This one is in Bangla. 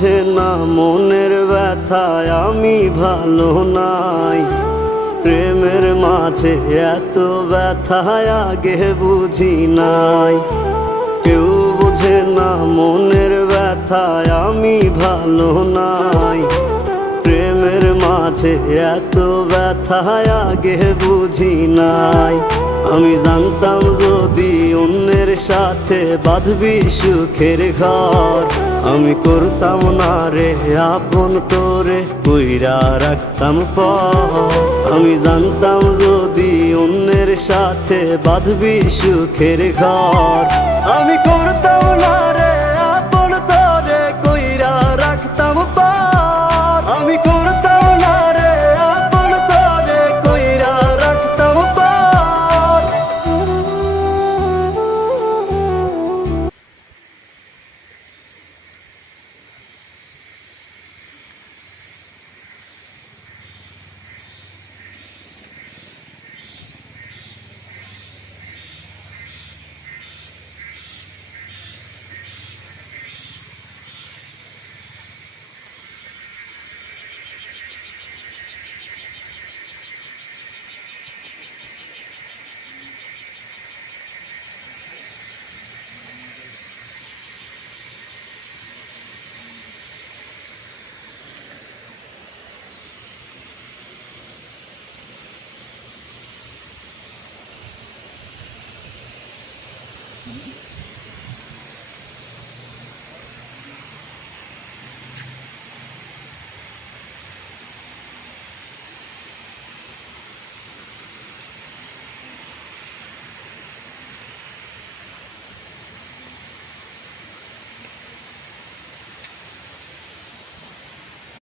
বুঝে না মনের ব্যথায় আমি ভালো নাই। প্রেমের মাঝে এত ব্যথায় আগে বুঝি নাই। কেউ বুঝে না মনের ব্যথায় আমি ভালো নাই। প্রেমের মাঝে এত ব্যথায় আগে বুঝি নাই। আমি জানতাম যদি অন্যের সাথে বাঁধবি সুখের ঘর, আমি করতাম না রে আপন তোরে কইরা রাখতাম পর। আমি জানতাম যদি অন্যের সাথে বাঁধবি সুখের ঘর, আমি